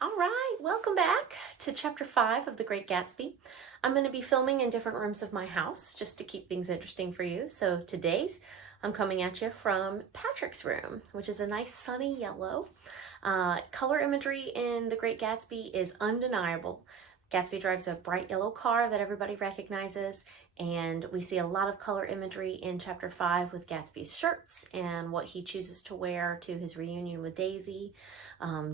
All right, welcome back to chapter 5 of The Great Gatsby. I'm going to be filming in different rooms of my house just to keep things interesting for you. So today's, I'm coming at you from Patrick's room, which is a nice sunny yellow. Color imagery in The Great Gatsby is undeniable. Gatsby drives a bright yellow car that everybody recognizes, and we see a lot of color imagery in chapter 5 with Gatsby's shirts and what he chooses to wear to his reunion with Daisy.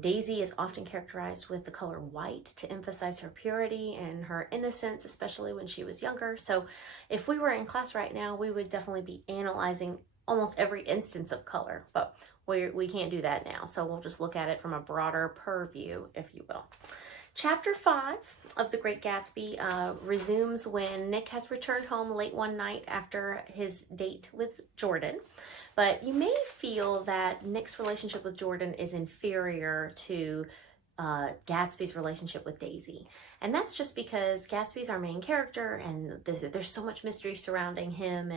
Daisy is often characterized with the color white to emphasize her purity and her innocence, especially when she was younger. So if we were in class right now, we would definitely be analyzing almost every instance of color, but we can't do that now. So we'll just look at it from a broader purview, if you will. Chapter 5 of The Great Gatsby resumes when Nick has returned home late one night after his date with Jordan. But you may feel that Nick's relationship with Jordan is inferior to Gatsby's relationship with Daisy. And that's just because Gatsby's our main character, and there's so much mystery surrounding him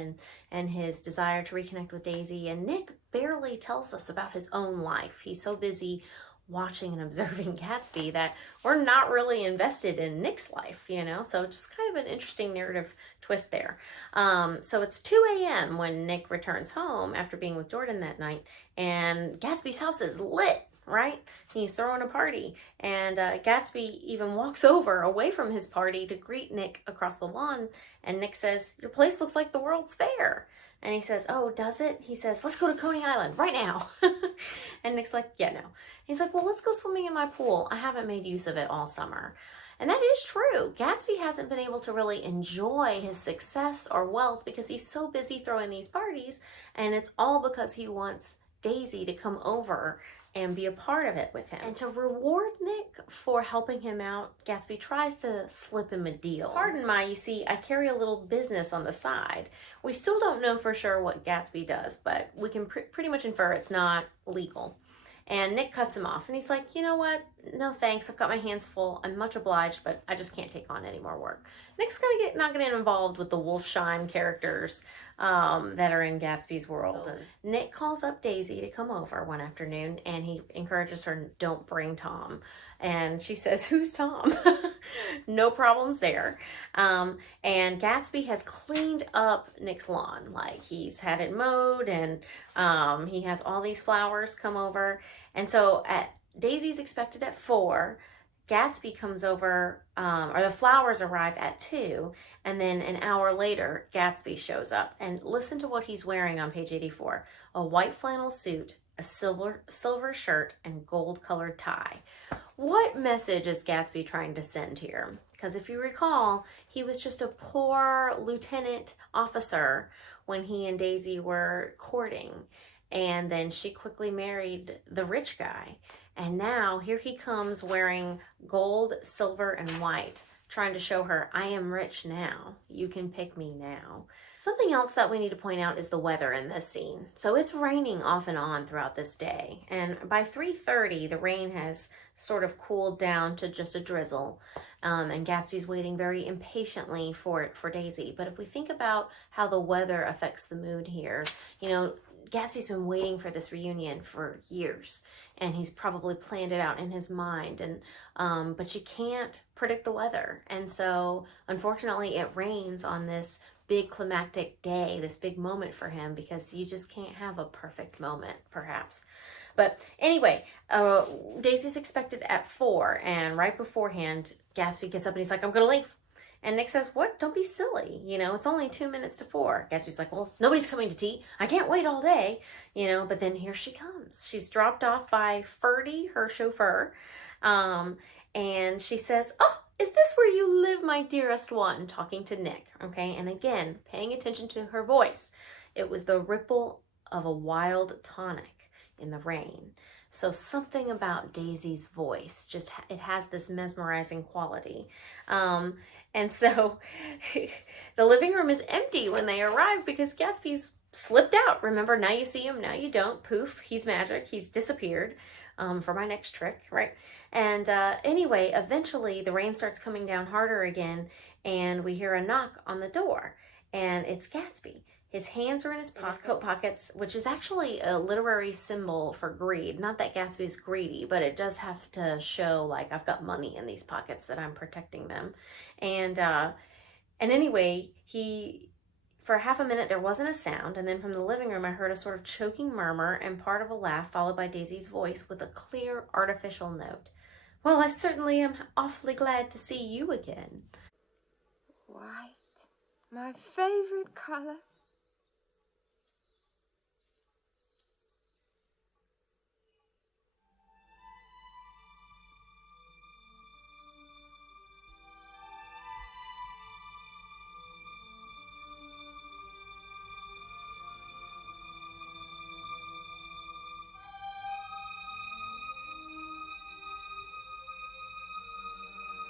and his desire to reconnect with Daisy. And Nick barely tells us about his own life. He's so busy watching and observing Gatsby that we're not really invested in Nick's life, so just kind of an interesting narrative twist there. So it's 2 a.m. when Nick returns home after being with Jordan that night, and Gatsby's house is lit, right? He's throwing a party, and Gatsby even walks over away from his party to greet Nick across the lawn, and Nick says, "Your place looks like the World's Fair." And he says, "Oh, does it?" He says, "Let's go to Coney Island right now." And Nick's like, "Yeah, no." He's like, "Well, let's go swimming in my pool. I haven't made use of it all summer." And that is true. Gatsby hasn't been able to really enjoy his success or wealth because he's so busy throwing these parties, and it's all because he wants Daisy to come over and be a part of it with him. And to reward Nick for helping him out, Gatsby tries to slip him a deal. Pardon my, you see, I carry a little business on the side. We still don't know for sure what Gatsby does, but we can pretty much infer it's not legal. And Nick cuts him off, and he's like, "You know what? No thanks. I've got my hands full. I'm much obliged, but I just can't take on any more work." Nick's not gonna get involved with the Wolfsheim characters that are in Gatsby's world. And Nick calls up Daisy to come over one afternoon, and he encourages her, "Don't bring Tom." And she says, "Who's Tom?" No problems there. And Gatsby has cleaned up Nick's lawn. Like, he's had it mowed, and he has all these flowers come over. And so Daisy's expected at 4. Gatsby comes over, or the flowers arrive at 2, and then an hour later, Gatsby shows up. And listen to what he's wearing on page 84. A white flannel suit, a silver shirt, and gold-colored tie. What message is Gatsby trying to send here? Because if you recall, he was just a poor lieutenant officer when he and Daisy were courting. And then she quickly married the rich guy. And now here he comes wearing gold, silver, and white, trying to show her, "I am rich now. You can pick me now." Something else that we need to point out is the weather in this scene. So it's raining off and on throughout this day. And by 3:30, the rain has sort of cooled down to just a drizzle. And Gatsby's waiting very impatiently for Daisy. But if we think about how the weather affects the mood here, Gatsby's been waiting for this reunion for years, and he's probably planned it out in his mind. And but you can't predict the weather, and so unfortunately, it rains on this big climactic day, this big moment for him, because you just can't have a perfect moment, perhaps. But anyway, Daisy's expected at 4, and right beforehand, Gatsby gets up and he's like, "I'm gonna leave." And Nick says, "What? Don't be silly. It's only 2 minutes to 4. Gatsby's like, "Well, nobody's coming to tea. I can't wait all day." But then here she comes. She's dropped off by Ferdy, her chauffeur. And she says, "Oh, is this where you live, my dearest one?" Talking to Nick, okay? And again, paying attention to her voice. It was the ripple of a wild tonic in the rain. So something about Daisy's voice, it has this mesmerizing quality. And so the living room is empty when they arrive because Gatsby's slipped out. Remember, now you see him, now you don't. Poof, he's magic. He's disappeared for my next trick, right? And anyway, eventually the rain starts coming down harder again, and we hear a knock on the door, and it's Gatsby. His hands are in his coat pockets, which is actually a literary symbol for greed. Not that Gatsby's greedy, but it does have to show, like, I've got money in these pockets, that I'm protecting them. And anyway, for half a minute, there wasn't a sound, and then from the living room, I heard a sort of choking murmur and part of a laugh, followed by Daisy's voice with a clear, artificial note. Well, I certainly am awfully glad to see you again. White, my favorite color.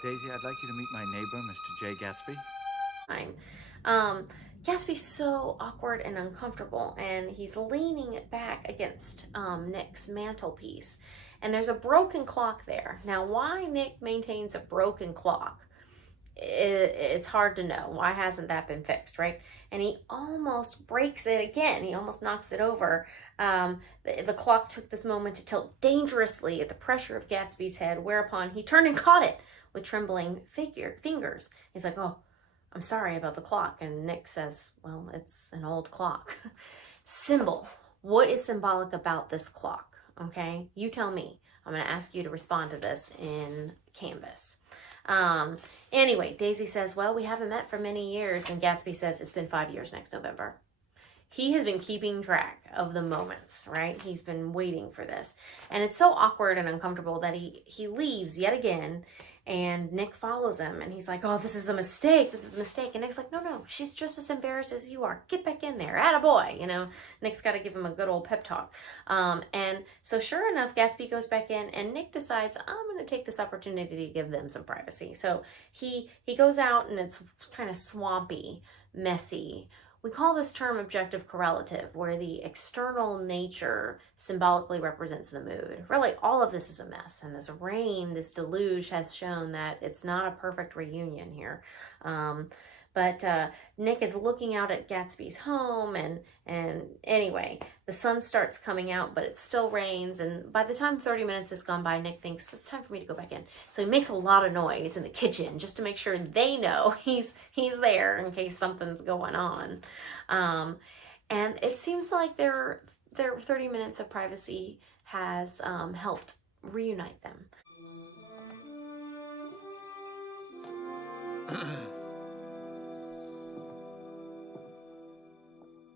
Daisy, I'd like you to meet my neighbor, Mr. J. Gatsby. Gatsby's so awkward and uncomfortable, and he's leaning back against Nick's mantelpiece, and there's a broken clock there. Now, why Nick maintains a broken clock, it's hard to know. Why hasn't that been fixed, right? And he almost breaks it again. He almost knocks it over. The clock took this moment to tilt dangerously at the pressure of Gatsby's head, whereupon he turned and caught it with trembling fingers. He's like, oh, I'm sorry about the clock. And Nick says, well, it's an old clock. Symbol. What is symbolic about this clock? Okay, you tell me. I'm going to ask you to respond to this in Canvas. Anyway, Daisy says, well, we haven't met for many years. And Gatsby says, it's been 5 years next November. He has been keeping track of the moments, right? He's been waiting for this. And it's so awkward and uncomfortable that he leaves yet again. And Nick follows him, and he's like, oh, this is a mistake. This is a mistake. And Nick's like, no, she's just as embarrassed as you are. Get back in there. Attaboy. You know, Nick's got to give him a good old pep talk. And so sure enough, Gatsby goes back in, and Nick decides, I'm going to take this opportunity to give them some privacy. So he goes out, and it's kind of swampy, messy. We call this term objective correlative, where the external nature symbolically represents the mood. Really, all of this is a mess. And this rain, this deluge has shown that it's not a perfect reunion here. But Nick is looking out at Gatsby's home, and anyway, the sun starts coming out, but it still rains. And by the time 30 minutes has gone by, Nick thinks it's time for me to go back in. So he makes a lot of noise in the kitchen just to make sure they know he's there in case something's going on. And it seems like their 30 minutes of privacy has helped reunite them.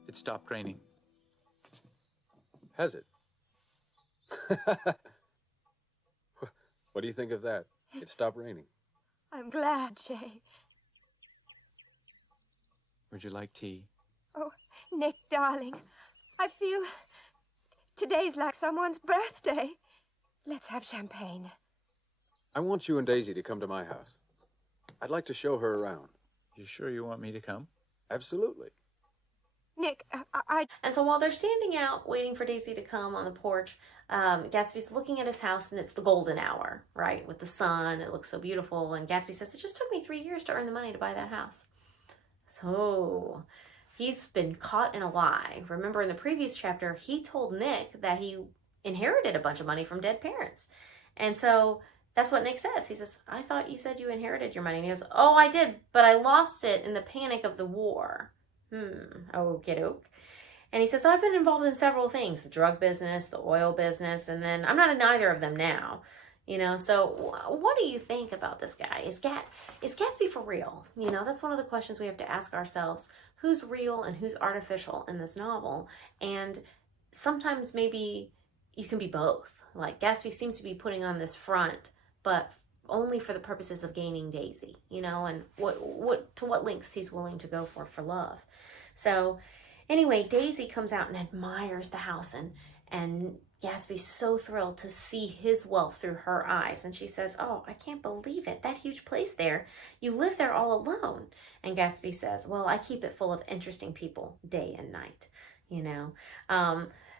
It stopped raining. Has it? What do you think of that? It stopped raining. I'm glad, Jay. Would you like tea? Oh, Nick, darling, I feel today's like someone's birthday. Let's have champagne. I want you and Daisy to come to my house. I'd like to show her around. You sure you want me to come? Absolutely. Nick, And so while they're standing out waiting for Daisy to come on the porch, Gatsby's looking at his house, and it's the golden hour, right? With the sun, it looks so beautiful. And Gatsby says, it just took me 3 years to earn the money to buy that house. So he's been caught in a lie. Remember in the previous chapter, he told Nick that he inherited a bunch of money from dead parents. And so that's what Nick says. He says, I thought you said you inherited your money. And he goes, oh, I did, but I lost it in the panic of the war. Okie doke. And he says, I've been involved in several things, the drug business, the oil business, and then I'm not in either of them now. You know, so what do you think about this guy? Is Gatsby for real? You know, that's one of the questions we have to ask ourselves. Who's real and who's artificial in this novel? And sometimes maybe you can be both. Like Gatsby seems to be putting on this front, but only for the purposes of gaining Daisy, you know, and to what lengths he's willing to go for love. So anyway, Daisy comes out and admires the house, and Gatsby's so thrilled to see his wealth through her eyes. And she says, oh, I can't believe it. That huge place there. You live there all alone. And Gatsby says, well, I keep it full of interesting people day and night, you know.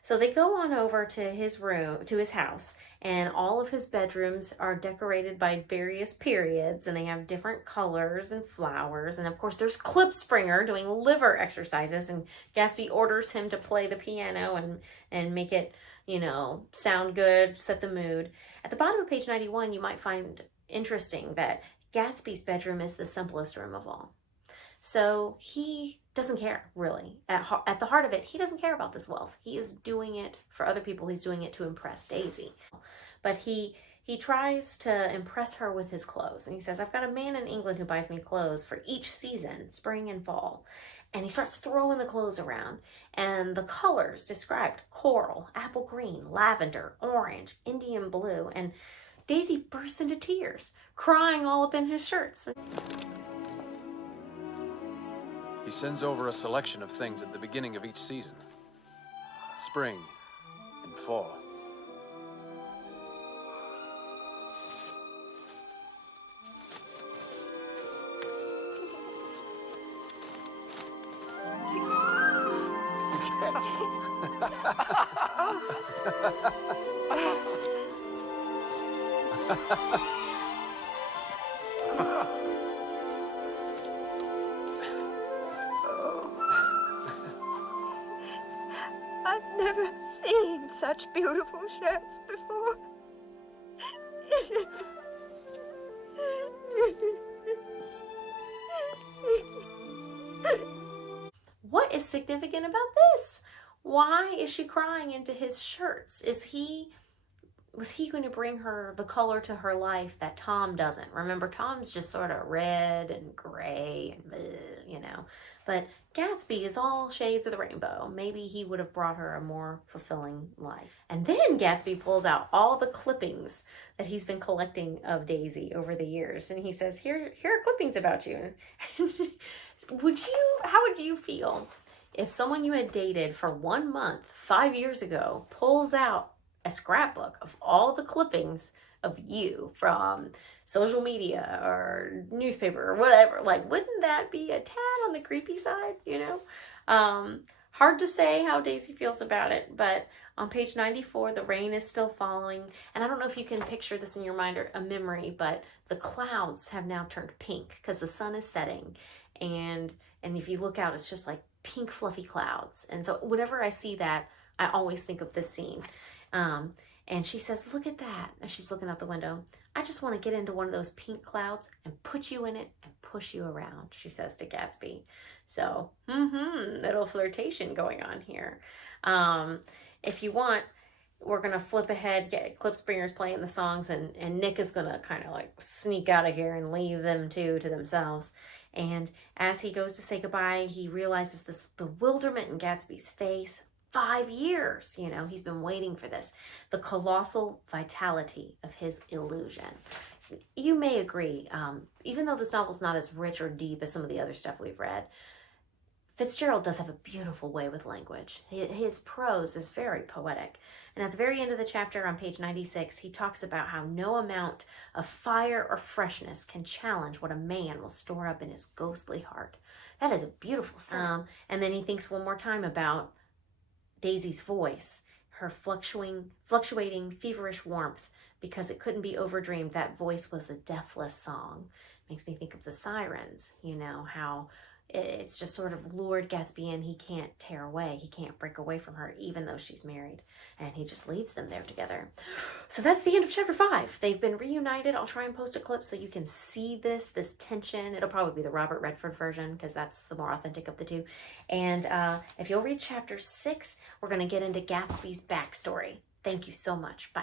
So they go on over to his room, to his house, and all of his bedrooms are decorated by various periods, and they have different colors and flowers. And of course, there's Klipspringer doing liver exercises, and Gatsby orders him to play the piano and make it, sound good, set the mood. At the bottom of page 91, you might find interesting that Gatsby's bedroom is the simplest room of all. So he doesn't care, really. At the heart of it, he doesn't care about this wealth. He is doing it for other people. He's doing it to impress Daisy. But he tries to impress her with his clothes. And he says, I've got a man in England who buys me clothes for each season, spring and fall. And he starts throwing the clothes around. And the colors described: coral, apple green, lavender, orange, Indian blue. And Daisy bursts into tears, crying all up in his shirts. He sends over a selection of things at the beginning of each season. Spring and fall. I've never seen such beautiful shirts before. What is significant about this? Why is she crying into his shirts? Was he going to bring her the color to her life that Tom doesn't? Remember, Tom's just sort of red and gray and bleh, But Gatsby is all shades of the rainbow. Maybe he would have brought her a more fulfilling life. And then Gatsby pulls out all the clippings that he's been collecting of Daisy over the years. And he says, here are clippings about you. How would you feel if someone you had dated for 1 month 5 years ago pulls out a scrapbook of all the clippings of you from social media or newspaper or whatever? Like, wouldn't that be a tad on the creepy side, Hard to say how Daisy feels about it, but on page 94, the rain is still falling. And I don't know if you can picture this in your mind or a memory, but the clouds have now turned pink because the sun is setting. And if you look out, it's just like pink fluffy clouds. And so whenever I see that, I always think of this scene. And she says, look at that, as she's looking out the window. I just want to get into one of those pink clouds and put you in it and push you around, she says to Gatsby. So, little flirtation going on here. If you want, we're going to flip ahead, get Klipspringer's playing the songs, and Nick is going to kind of like sneak out of here and leave them two to themselves. And as he goes to say goodbye, he realizes this bewilderment in Gatsby's face. 5 years, he's been waiting for this. The colossal vitality of his illusion. You may agree, even though this novel's not as rich or deep as some of the other stuff we've read, Fitzgerald does have a beautiful way with language. His prose is very poetic. And at the very end of the chapter on page 96, he talks about how no amount of fire or freshness can challenge what a man will store up in his ghostly heart. That is a beautiful song. And then he thinks one more time about Daisy's voice, her fluctuating, feverish warmth, because it couldn't be overdreamed. That voice was a deathless song. Makes me think of the sirens, how it's just sort of lured Gatsby in. He can't tear away. He can't break away from her, even though she's married. And he just leaves them there together. So that's the end of chapter 5. They've been reunited. I'll try and post a clip so you can see this tension. It'll probably be the Robert Redford version because that's the more authentic of the two. And if you'll read chapter 6, we're going to get into Gatsby's backstory. Thank you so much. Bye.